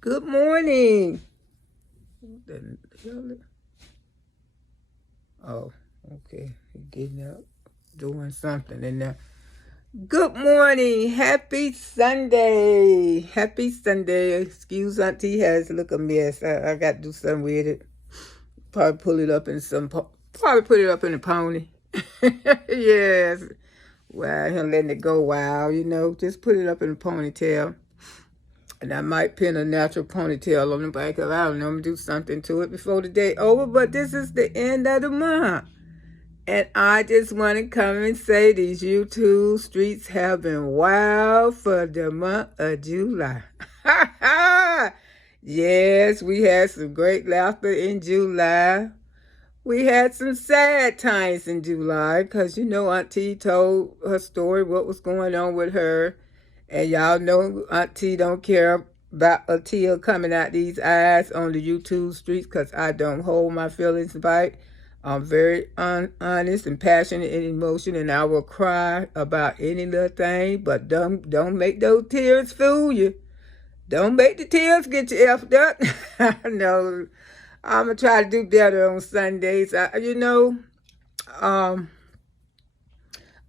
Good morning. What the hell? Oh, okay. He's getting up, doing something in there. Good morning. Happy Sunday. Happy Sunday. Excuse Auntie has look a mess. I got to do something with it. Probably pull it up in probably put it up in a pony. Yes. Wow, him letting it go wild, just put it up in a ponytail. And I might pin a natural ponytail on the back of it. I don't know, I'm going to do something to it before the day over. But this is the end of the month. And I just want to come and say these YouTube streets have been wild for the month of July. Yes, we had some great laughter in July. We had some sad times in July because, Auntie told her story, what was going on with her. And y'all know Auntie don't care about a tear coming out these eyes on the YouTube streets because I don't hold my feelings back. I'm very honest and passionate in emotion, and I will cry about any little thing, but don't make those tears fool you. Don't make the tears get you effed up. No, I'm going to try to do better on Sundays.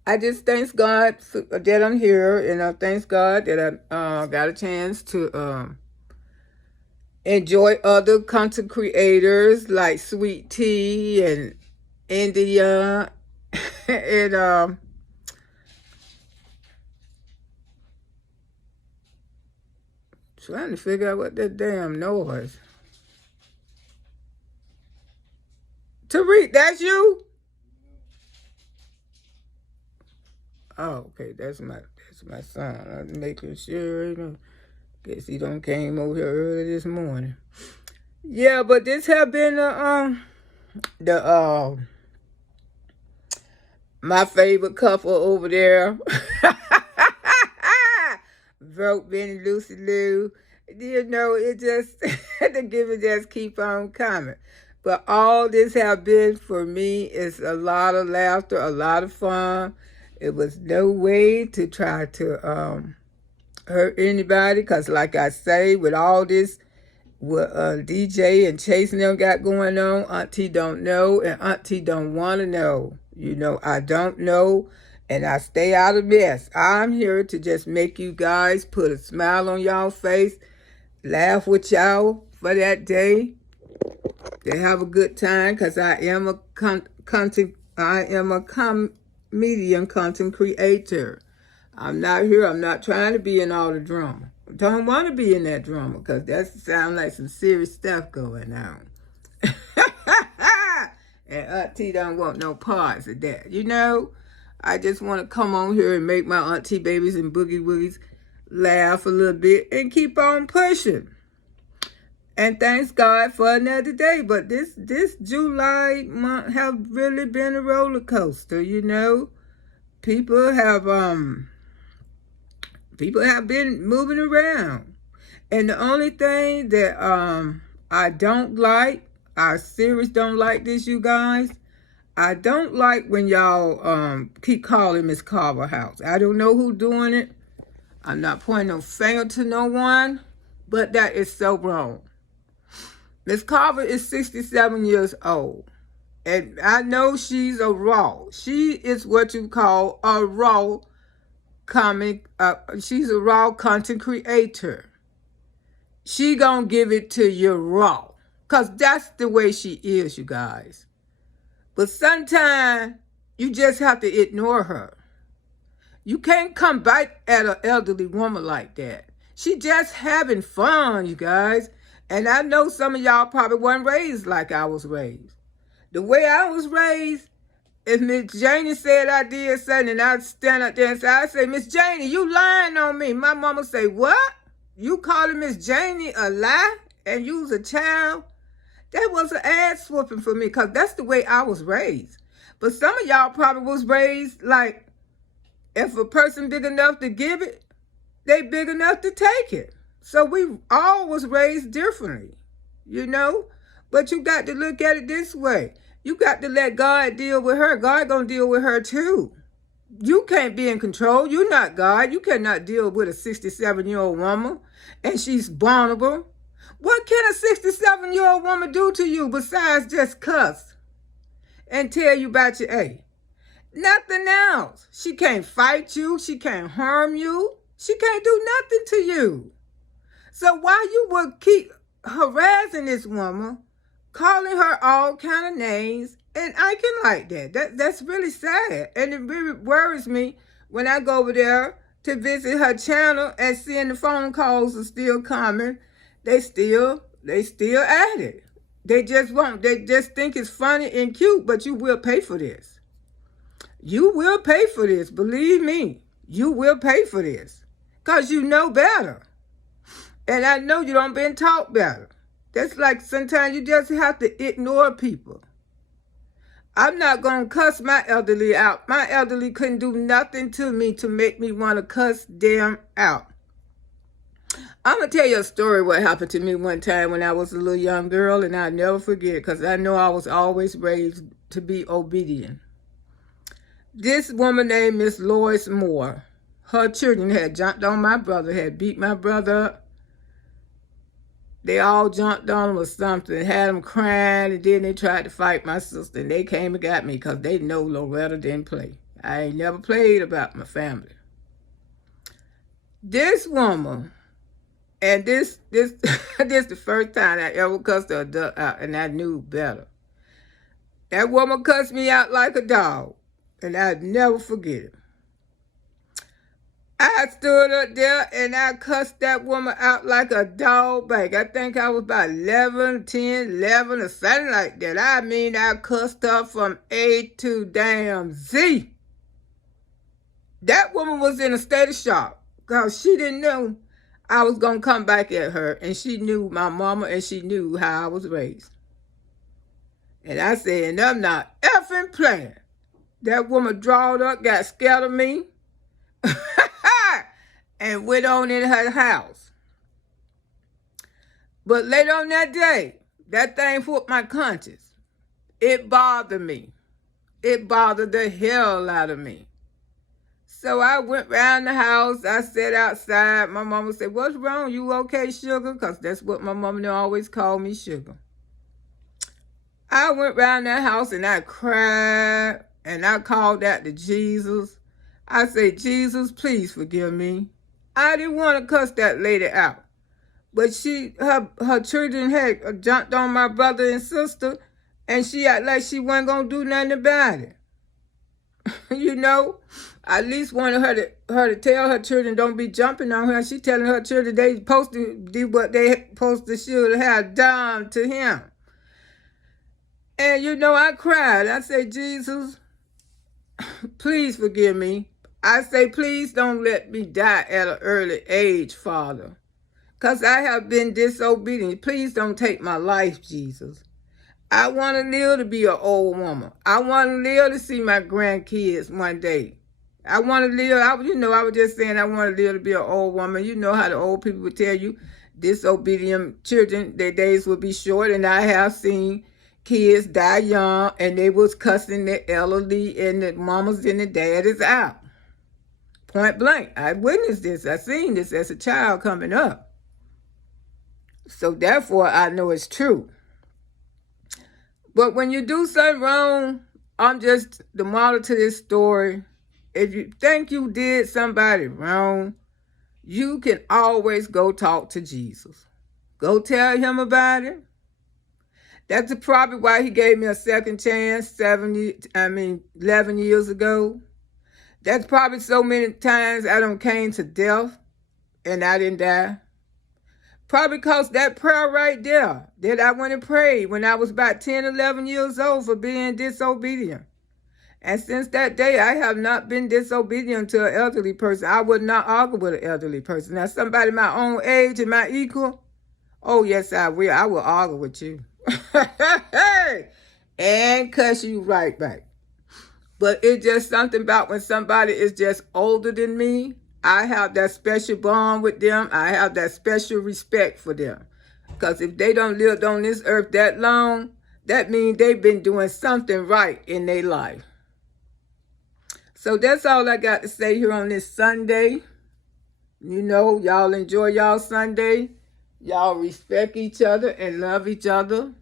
I just thank God that I'm here, and I thank God that I got a chance to enjoy other content creators like Sweet Tea and India and trying to figure out what that damn noise. Tariq, that's you? Oh, okay, that's my son. I'm making sure, guess he don't came over here early this morning. Yeah, but this have been the my favorite couple over there. Vote Benny Lucy Lou. It just the giving just keep on coming. But all this have been for me is a lot of laughter, a lot of fun. It was no way to try to hurt anybody, because like I say, with all this what DJ and chasing them got going on, Auntie don't know and Auntie don't want to know. I don't know, and I stay out of mess. I'm here to just make you guys put a smile on y'all face, laugh with y'all for that day, to have a good time, because I am a comedian content creator. I'm not trying to be in all the drama. Don't want to be in that drama because that sounds like some serious stuff going on. And Auntie don't want no parts of that. I just want to come on here and make my auntie babies and boogie woogies laugh a little bit and keep on pushing. And thanks God for another day. But this July month have really been a roller coaster, People have been moving around. And the only thing that I don't like, I seriously don't like this, you guys. I don't like when y'all keep calling Miss Carver house. I don't know who doing it. I'm not pointing no finger to no one, but that is so wrong. Miss Carver is 67 years old. And I know she's a raw. She is what you call a raw she's a raw content creator. She gonna give it to you raw, because that's the way she is, you guys. But sometimes you just have to ignore her. You can't come back at an elderly woman like that. She just having fun, you guys. And I know some of y'all probably weren't raised like I was raised. The way I was raised, if Miss Janie said I did something and I'd stand up there and say, I say, Miss Janie, you lying on me. My mama say, what? You calling Miss Janie a lie and you was a child? That was an ass whooping for me, because that's the way I was raised. But some of y'all probably was raised like, if a person big enough to give it, they big enough to take it. So we all was raised differently, But you got to look at it this way. You got to let God deal with her. God gonna deal with her too. You can't be in control. You're not God. You cannot deal with a 67-year-old woman, and she's vulnerable. What can a 67-year-old woman do to you besides just cuss and tell you about your age? Nothing else. She can't fight you. She can't harm you. She can't do nothing to you. So why you would keep harassing this woman, calling her all kind of names and acting like that? That's really sad. And it really worries me when I go over there to visit her channel and seeing the phone calls are still coming. They still at it. They just think it's funny and cute, but you will pay for this. You will pay for this. Believe me, you will pay for this. Because you know better. And I know you don't been taught better. That's like sometimes you just have to ignore people. I'm not going to cuss my elderly out. My elderly couldn't do nothing to me to make me want to cuss them out. I'm going to tell you a story what happened to me one time when I was a little young girl, and I'll never forget because I know I was always raised to be obedient. This woman named Miss Lois Moore, her children had jumped on my brother, had beat my brother up. They all jumped on him or something, had him crying, and then they tried to fight my sister, and they came and got me because they know Loretta didn't play. I ain't never played about my family. This woman, and this the first time I ever cussed her out, and I knew better. That woman cussed me out like a dog. And I'd never forget it. I stood up there and I cussed that woman out like a dog bag. I think I was about 11 or something like that. I mean, I cussed her from A to damn Z. That woman was in a state of shock because she didn't know I was going to come back at her. And she knew my mama and she knew how I was raised. And I said, and I'm not effing playing. That woman drawed up, got scared of me, and went on in her house. But later on that day, that thing whooped my conscience. It bothered me. It bothered the hell out of me. So I went around the house. I sat outside. My mama said, "What's wrong? You okay, sugar?" Because that's what my mama always called me, sugar. I went around that house and I cried. And I called out to Jesus. I said, "Jesus, please forgive me. I didn't want to cuss that lady out. But her children had jumped on my brother and sister, and she acted like she wasn't going to do nothing about it." You know, I at least wanted her to tell her children don't be jumping on her. She telling her children they supposed to do what they supposed to should have done to him. And you know, I cried. I said, "Jesus, please forgive me. I say, please don't let me die at an early age, Father, because I have been disobedient. Please don't take my life, Jesus. I want to live to be an old woman. I want to live to see my grandkids one day. I want to live, I was just saying I want to live to be an old woman. You know how the old people would tell you, disobedient children, their days will be short, and I have seen kids die young, and they was cussing the elderly and the mamas and the daddies out. Point blank. I witnessed this. I seen this as a child coming up. So therefore, I know it's true. But when you do something wrong, I'm just the model to this story. If you think you did somebody wrong, you can always go talk to Jesus. Go tell him about it. That's probably why he gave me a second chance 11 years ago. That's probably so many times I done came to death and I didn't die. Probably because that prayer right there that I went and prayed when I was about 10, 11 years old for being disobedient. And since that day, I have not been disobedient to an elderly person. I would not argue with an elderly person. Now, somebody my own age and my equal, oh, yes, I will. I will argue with you. And cuss you right back. But it's just something about when somebody is just older than me, I have that special bond with them. I have that special respect for them. Because if they don't live on this earth that long, that means they've been doing something right in their life. So that's all I got to say here on this Sunday. You know, y'all enjoy y'all Sunday. Y'all respect each other and love each other.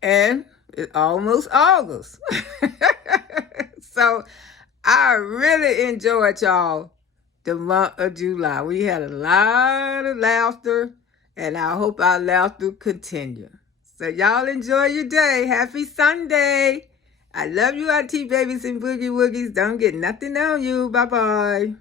And it's almost August. So I really enjoyed y'all the month of July. We had a lot of laughter, and I hope our laughter continue. So y'all enjoy your day. Happy Sunday. I love you, Auntie Babies and Boogie Woogies. Don't get nothing on you. Bye-bye.